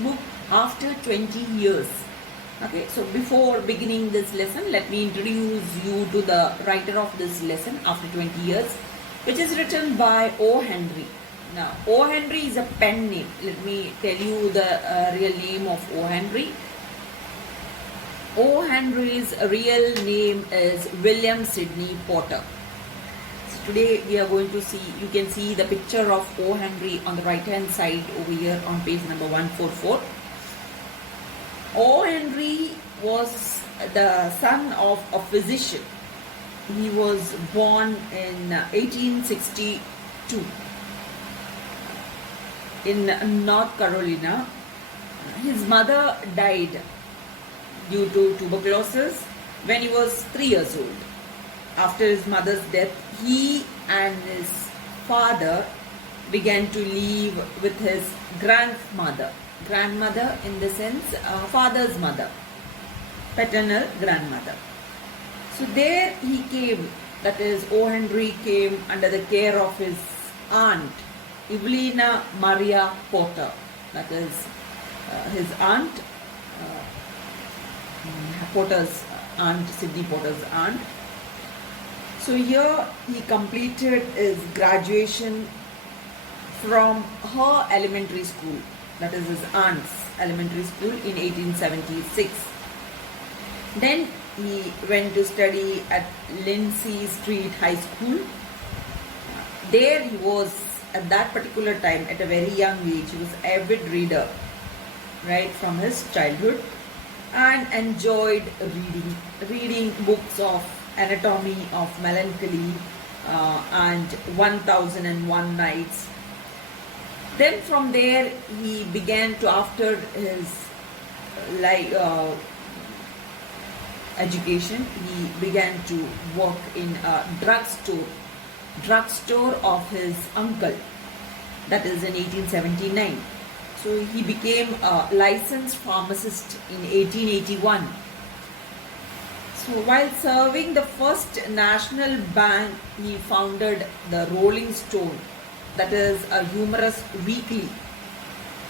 book after 20 years. Okay, so before beginning this lesson, let me introduce you to the writer of this lesson after 20 years, which is written by O. Henry. Now, O. Henry is a pen name. Let me tell you the real name of O. Henry. O. Henry's real name is William Sidney Potter. Today we are going to see, you can see the picture of O. Henry on the right hand side over here on page number 144. O. Henry was the son of a physician. He was born in 1862 in North Carolina. His mother died due to tuberculosis when he was 3 years old. After his mother's death, he and his father began to live with his grandmother. Grandmother in the sense father's mother, paternal grandmother. So there he came, that is O. Henry came under the care of his aunt, Evelina Maria Potter. That is his aunt, Potter's aunt, Sidney Potter's aunt. So here he completed his graduation from her elementary school, that is his aunt's elementary school, in 1876. Then he went to study at Lindsay Street High School. There he was, at that particular time, at a very young age, he was an avid reader, right from his childhood, and enjoyed reading books of Anatomy of Melancholy and 1001 Nights. Then from there he began to, after his education, he began to work in a drugstore of his uncle. That is in 1879. So he became a licensed pharmacist in 1881. So while serving the First National Bank, he founded the Rolling Stone, that is a humorous weekly.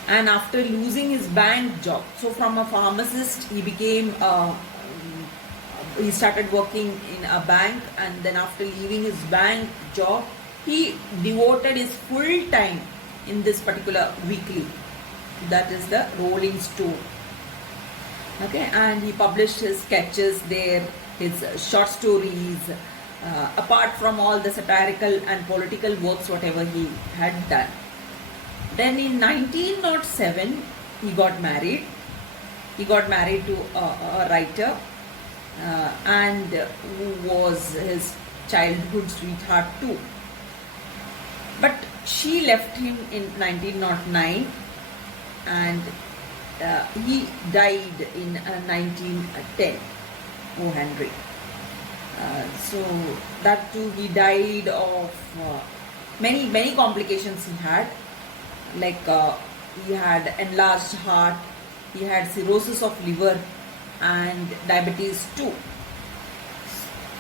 And after losing his bank job, so from a pharmacist he became he started working in a bank, and then after leaving his bank job, he devoted his full time in this particular weekly, that is the Rolling Stone. Okay, and he published his sketches there, his short stories, apart from all the satirical and political works whatever he had done. Then in 1907 he got married. He got married to a writer and who was his childhood sweetheart too. But she left him in 1909 and he died in 1910, O. Henry. So that too, he died of many complications he had, like he had enlarged heart, he had cirrhosis of liver and diabetes too.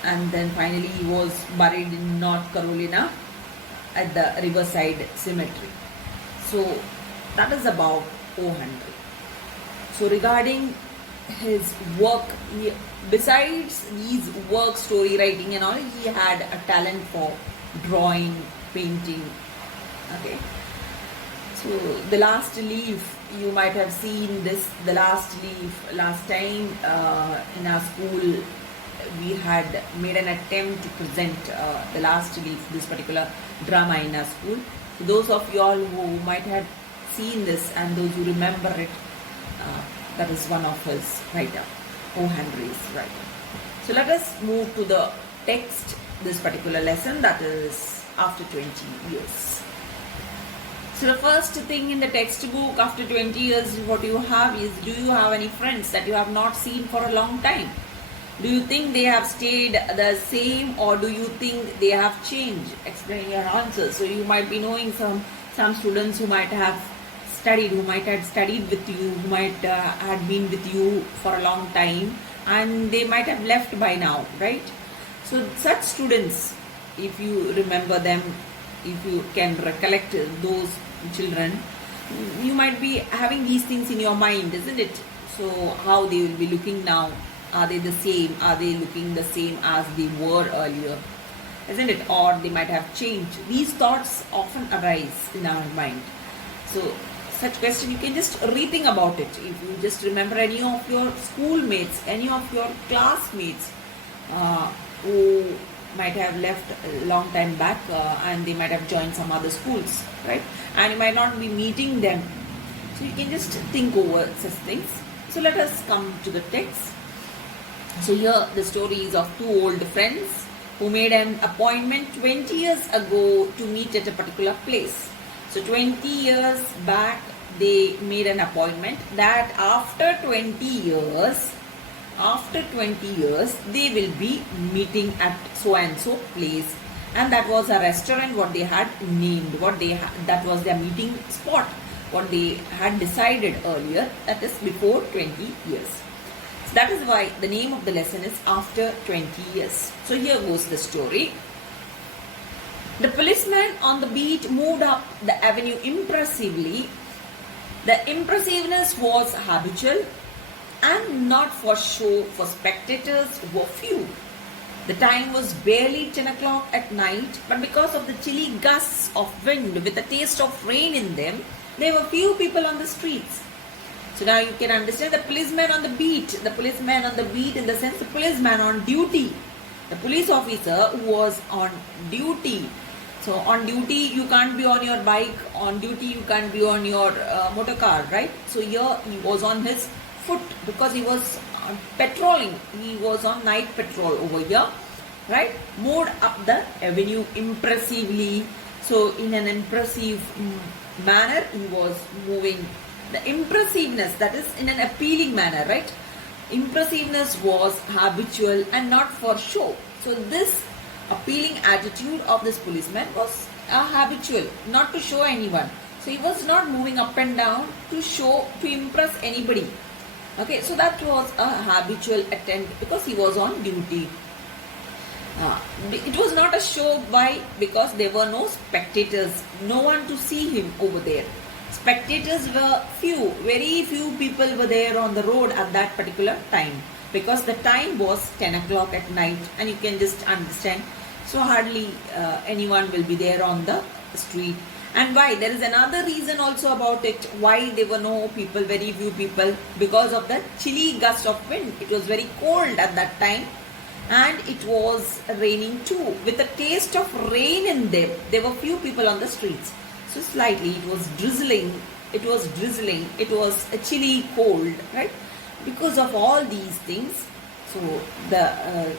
And then finally he was buried in North Carolina at the Riverside Cemetery. So that is about O. Henry. So regarding his work, besides these work, story writing and all, he had a talent for drawing, painting. Okay. So the last leaf, you might have seen this, the last leaf. Last time in our school, we had made an attempt to present the last leaf, this particular drama in our school. So those of you all who might have seen this and those who remember it, that is one of his writer, O. Henry's writer. So let us move to the text, this particular lesson, that is after 20 years. So the first thing in the textbook after 20 years, what you have is, do you have any friends that you have not seen for a long time? Do you think they have stayed the same, or do you think they have changed? Explain your answers. So you might be knowing some students who might have studied, who might have studied with you, who might had been with you for a long time, and they might have left by now, right? So such students, if you remember them, if you can recollect those children, You might be having these things in your mind, isn't it? So how they will be looking now? Are they the same? Are they looking the same as they were earlier? Isn't it? Or they might have changed. These thoughts often arise in our mind. So such question, you can just rethink about it. If you just remember any of your schoolmates, any of your classmates who might have left a long time back and they might have joined some other schools, right? And you might not be meeting them. So you can just think over such things. So let us come to the text. So here the story is of two old friends who made an appointment 20 years ago to meet at a particular place. So 20 years back they made an appointment that after 20 years they will be meeting at so and so place, and that was a restaurant what they had named, that was their meeting spot, what they had decided earlier, that is before 20 years. So that is why the name of the lesson is After 20 Years. So here goes the story. The policeman on the beat moved up the avenue impressively. The impressiveness was habitual and not for show, for spectators who were few. The time was barely 10 o'clock at night, but because of the chilly gusts of wind with a taste of rain in them, there were few people on the streets. So now you can understand the policeman on the beat in the sense the policeman on duty, the police officer who was on duty. So on duty you can't be on your bike, on duty you can't be on your motor car, right? So here he was on his foot because he was patrolling, he was on night patrol over here, right? Moved up the avenue impressively. So in an impressive manner he was moving. The impressiveness, that is in an appealing manner, right? Impressiveness was habitual and not for show. So this appealing attitude of this policeman was habitual, not to show anyone. So he was not moving up and down to impress anybody. Okay, so that was a habitual attempt because he was on duty. It was not a show. Why? Because there were no spectators, no one to see him over there. Spectators were few, very few people were there on the road at that particular time, because the time was 10 o'clock at night, and you can just understand. So hardly anyone will be there on the street. And why? There is another reason also about it. Why there were no people, very few people? Because of the chilly gust of wind. It was very cold at that time, and it was raining too. With a taste of rain in them, there were few people on the streets. So slightly it was drizzling. It was a chilly cold, right? Because of all these things, so the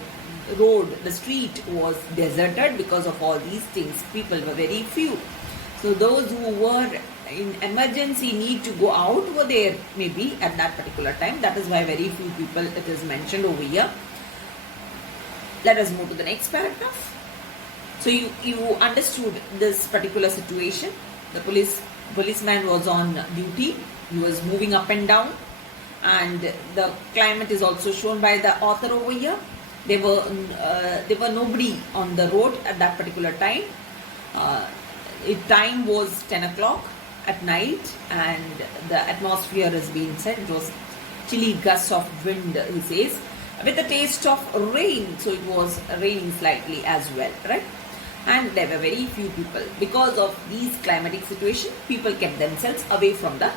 road, the street was deserted because of all these things. People were very few. So those who were in emergency need to go out were there maybe at that particular time. That is why very few people it is mentioned over here. Let us move to the next paragraph. So you understood this particular situation. The policeman was on duty. He was moving up and down, and the climate is also shown by the author over here. There were nobody on the road at that particular time. Time was 10 o'clock at night, and the atmosphere has been said it was chilly gusts of wind, he says, with a taste of rain. So it was raining slightly as well, right? And there were very few people. Because of these climatic situation, people kept themselves away from the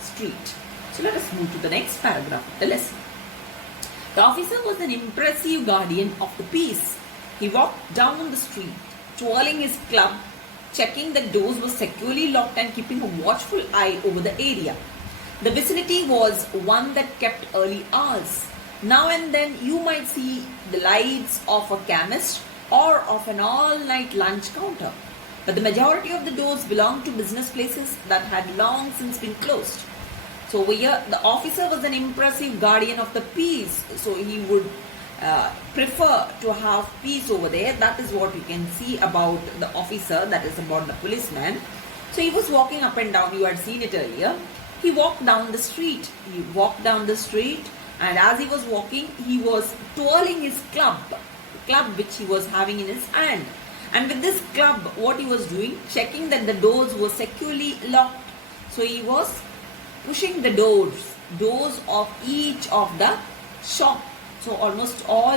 street. So let us move to the next paragraph of the lesson. The officer was an impressive guardian of the peace. He walked down the street, twirling his club, checking that doors were securely locked and keeping a watchful eye over the area. The vicinity was one that kept early hours. Now and then you might see the lights of a chemist or of an all-night lunch counter. But the majority of the doors belonged to business places that had long since been closed. So over here, the officer was an impressive guardian of the peace. So he would prefer to have peace over there. That is what you can see about the officer, that is about the policeman. So he was walking up and down. You had seen it earlier. He walked down the street. And as he was walking, he was twirling his club which he was having in his hand. And with this club, what he was doing, checking that the doors were securely locked. So he was pushing the doors of each of the shop. So almost all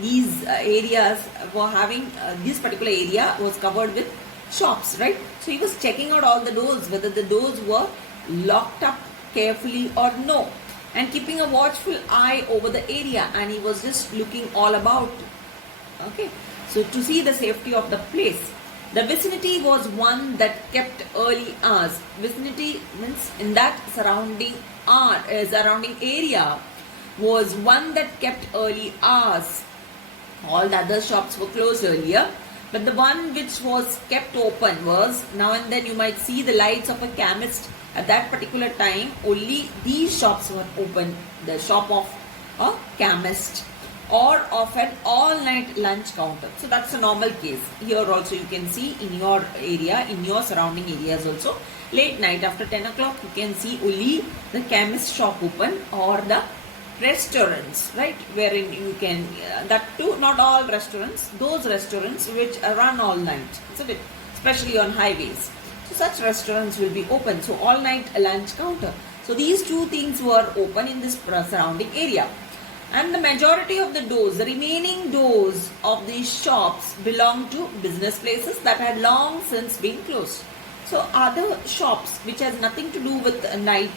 these areas were having, this particular area was covered with shops, right? So he was checking out all the doors, whether the doors were locked up carefully or no, and keeping a watchful eye over the area, and he was just looking all about. Okay, so to see the safety of the place. The vicinity was one that kept early hours. Vicinity means in that surrounding area was one that kept early hours. All the other shops were closed earlier, but the one which was kept open was, now and then you might see the lights of a chemist. At that particular time, only these shops were open. The shop of a chemist or of an all-night lunch counter. So that's a normal case. Here also you can see in your area, in your surrounding areas also, late night after 10 o'clock, you can see only the chemist shop open or the restaurants, right, wherein you can, that too, not all restaurants, those restaurants which run all night, isn't it? Especially on highways. So such restaurants will be open. So all night lunch counter. So these two things were open in this surrounding area. And the majority of the doors, the remaining doors of these shops belong to business places that had long since been closed. So other shops which has nothing to do with night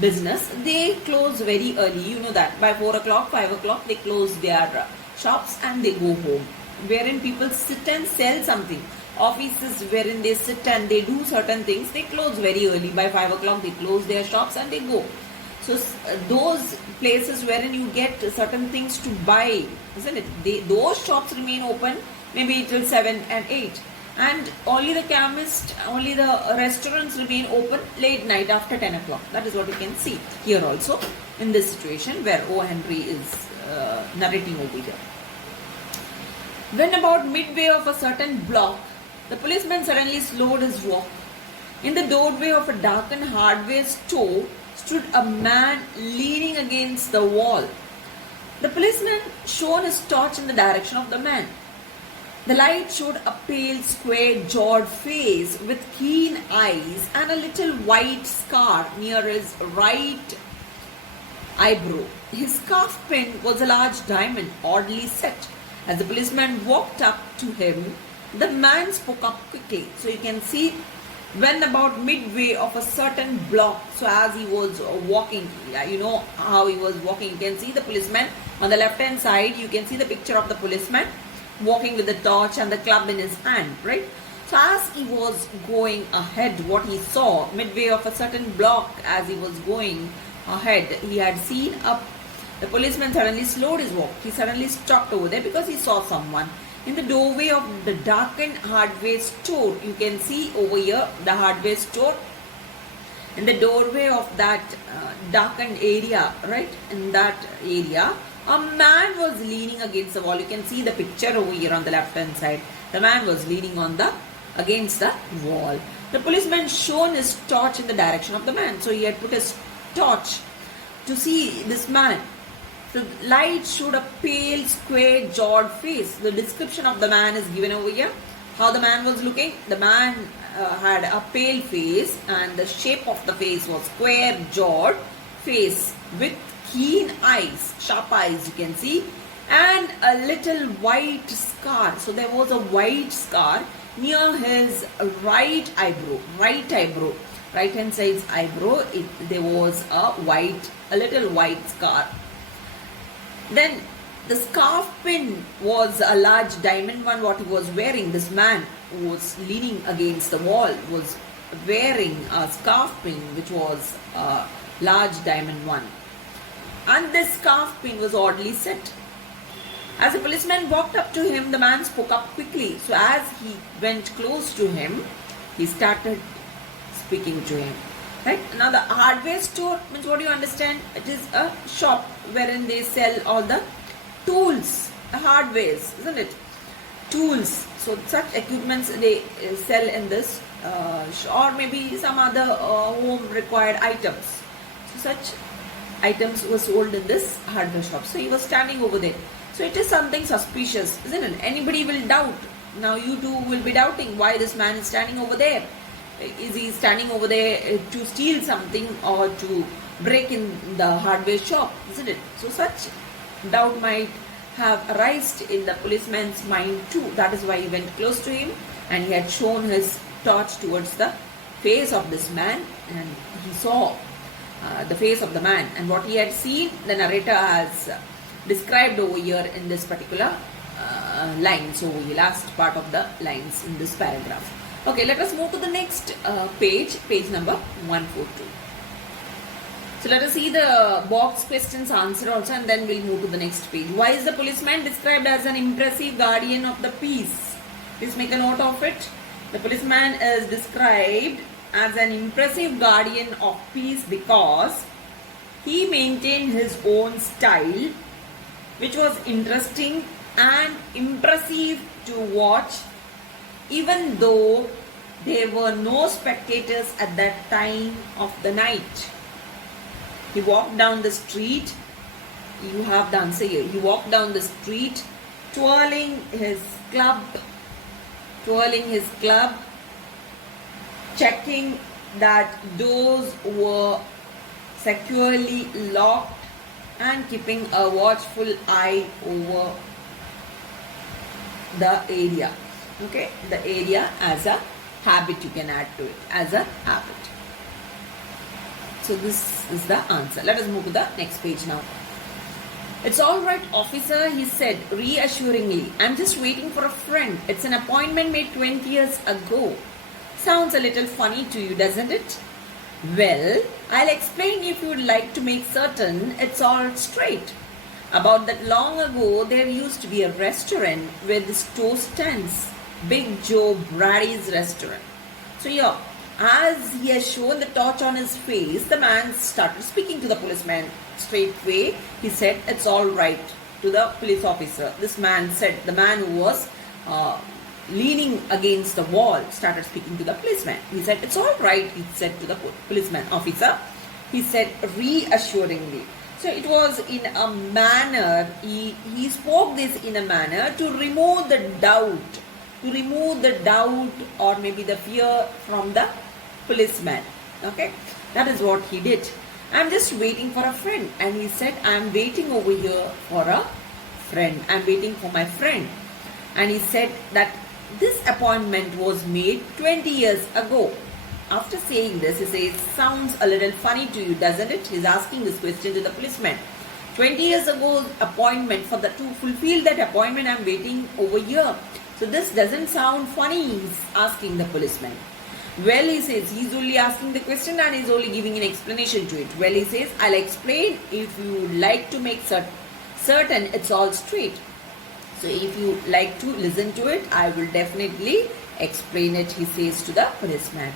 business, they close very early. You know that by 4 o'clock, 5 o'clock, they close their shops and they go home. Wherein people sit and sell something. Offices wherein they sit and they do certain things, they close very early. By 5 o'clock, they close their shops and they go. So those places wherein you get certain things to buy, isn't it? Those shops remain open maybe till 7 and 8. And only the chemist, only the restaurants remain open late night after 10 o'clock. That is what you can see here also in this situation where O. Henry is narrating over here. When about midway of a certain block, the policeman suddenly slowed his walk. In the doorway of a darkened hardware store stood a man leaning against the wall. The policeman shone his torch in the direction of the man. The light showed a pale, square-jawed face with keen eyes and a little white scar near his right eyebrow. His scarf pin was a large diamond, oddly set. As the policeman walked up to him, the man spoke up quickly. So you can see when about midway of a certain block, so as he was walking, you know how he was walking, you can see the policeman on the left hand side, you can see the picture of the policeman walking with the torch and the club in his hand, right? So as he was going ahead, what he saw midway of a certain block, as he was going ahead, he had seen the policeman suddenly slowed his walk. He suddenly stopped over there because he saw someone. In the doorway of the darkened hardware store, you can see over here the hardware store. In the doorway of that darkened area, right, in that area, a man was leaning against the wall. You can see the picture over here on the left hand side. The man was leaning against the wall. The policeman shone his torch in the direction of the man. So he had put his torch to see this man. The light showed a pale, square-jawed face. The description of the man is given over here. How the man was looking. The man had a pale face and the shape of the face was square-jawed face with keen eyes, sharp eyes you can see, and a little white scar. So there was a white scar near his right eyebrow. Right hand side's eyebrow, there was a little white scar. Then the scarf pin was a large diamond one, what he was wearing. This man who was leaning against the wall was wearing a scarf pin which was a large diamond one. And this scarf pin was oddly set. As the policeman walked up to him, the man spoke up quickly. So as he went close to him, he started speaking to him. Right? Now the hardware store means, what do you understand? It is a shop wherein they sell all the tools, hardwares, isn't it? Tools. So such equipments they sell in this or maybe some other home required items. So such items were sold in this hardware shop. So he was standing over there. So it is something suspicious, isn't it? Anybody will doubt. Now you too will be doubting why this man is standing over there. is he standing over there to steal something or to break in the hardware shop, isn't it? So such doubt might have arisen in the policeman's mind too. That is why he went close to him and he had shown his torch towards the face of this man, and he saw the face of the man, and what he had seen the narrator has described over here in this particular line. So the last part of the lines in this paragraph. Okay, let us move to the next page number 142. So let us see the box questions answer also, and then we'll move to the next page. Why is the policeman described as an impressive guardian of the peace? Please make a note of it. The policeman is described as an impressive guardian of peace because he maintained his own style, which was interesting and impressive to watch, even though there were no spectators at that time of the night. He walked down the street. You have the answer here. He walked down the street, twirling his club, checking that doors were securely locked and keeping a watchful eye over the area. Okay, the area as a habit, you can add to it as a habit. So this is the answer. Let us move to the next page now. It's all right, officer, he said reassuringly. I'm just waiting for a friend. It's an appointment made 20 years ago. Sounds a little funny to you, doesn't it? Well, I'll explain if you'd like to make certain it's all straight. About that long ago, there used to be a restaurant where the store stands. Big Joe Brady's restaurant. So here, as he has shown the torch on his face, the man started speaking to the policeman. Straightway, he said, it's all right, to the police officer. This man said, the man who was leaning against the wall started speaking to the policeman. He said, it's all right, he said to the policeman officer. He said reassuringly. So it was in a manner, he spoke this in a manner to remove the doubt or maybe the fear from the policeman. Okay, that is what he did. I'm just waiting for a friend. And he said, I'm waiting over here for a friend. I'm waiting for my friend. And he said that this appointment was made 20 years ago. After saying this, he says, sounds a little funny to you, doesn't it? He's asking this question to the policeman. 20 years ago appointment, to fulfill that appointment, I'm waiting over here. So this doesn't sound funny, he's asking the policeman. Well, he says, he's only asking the question and he's only giving an explanation to it. Well, he says, I'll explain if you like to make certain it's all straight. So if you like to listen to it, I will definitely explain it, he says to the policeman.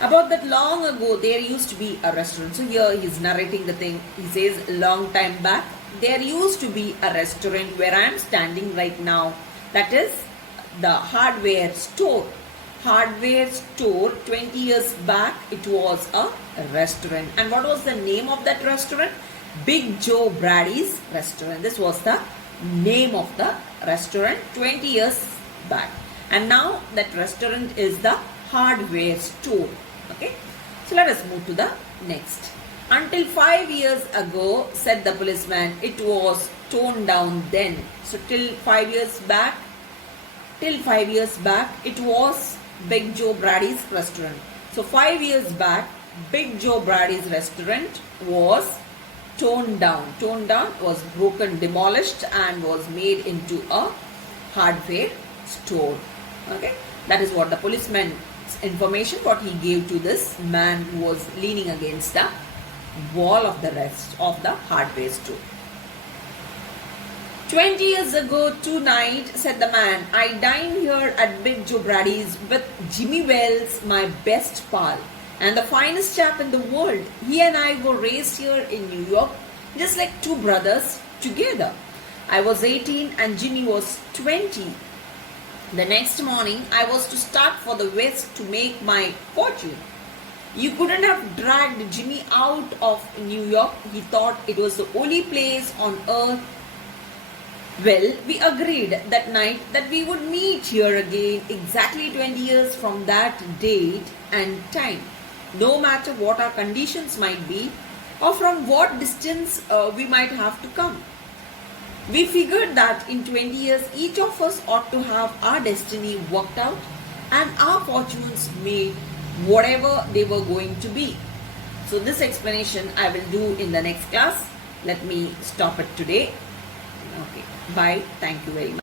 About that long ago, there used to be a restaurant. So here he's narrating the thing. He says, long time back, there used to be a restaurant where I am standing right now. That is the hardware store. Hardware store, 20 years back, it was a restaurant. And what was the name of that restaurant? Big Joe Brady's restaurant. This was the name of the restaurant 20 years back. And now that restaurant is the hardware store. Okay, so let us move to the next. Until 5 years ago, said the policeman, it was toned down then. So till 5 years back, it was Big Joe Brady's restaurant. So 5 years back, Big Joe Brady's restaurant was toned down. Toned down was broken, demolished, and was made into a hardware store. Okay, that is what the policeman's information, what he gave to this man who was leaning against the wall of the rest of the hardware store. 20 years ago tonight, said the man, I dined here at Big Joe Brady's with Jimmy Wells, my best pal, and the finest chap in the world. He and I were raised here in New York, just like two brothers together. I was 18 and Jimmy was 20. The next morning, I was to start for the West to make my fortune. You couldn't have dragged Jimmy out of New York. He thought it was the only place on earth Well, we agreed that night that we would meet here again exactly 20 years from that date and time, no matter what our conditions might be or from what distance we might have to come. We figured that in 20 years, each of us ought to have our destiny worked out and our fortunes made whatever they were going to be. So, this explanation I will do in the next class. Let me stop it today. Okay, bye. Thank you very much.